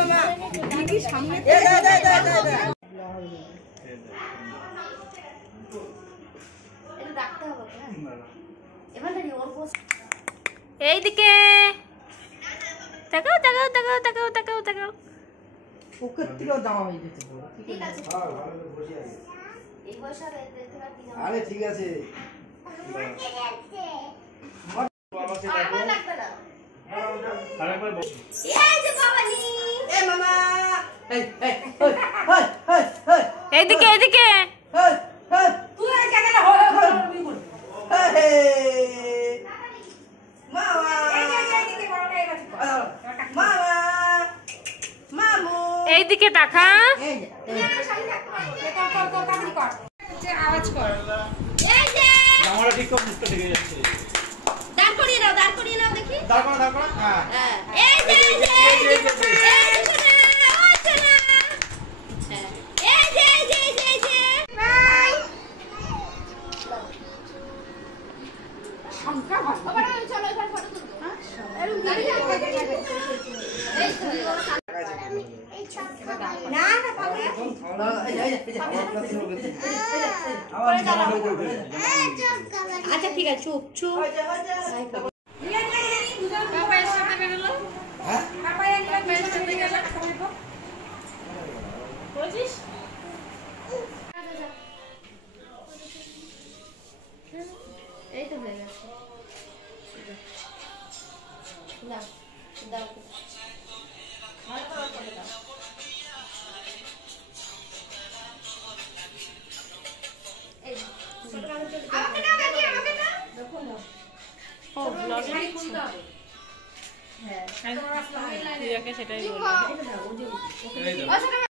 মামা দিদি সামনে এইদিকে তাকাও তাকাও তাকাও তাকাও তাকাও তাকাও ওকে থেকেও জামা হয়ে যেতে ঠিক আছে এই বয়সে আরে ঠিক আছে এইদিকে এইদিকে এইদিকে তাকা আওয়াজ কর জামাটা ঠিক করে মুখটা ঢেকে যাচ্ছে দাঁড় করিয়ে নাও দেখি দাঁড় করা হ্যাঁ এই যে আচ্ছা ঠিক আছে চুপ চুপ এই তো হয়ে গেছে দাও দাও সেটাই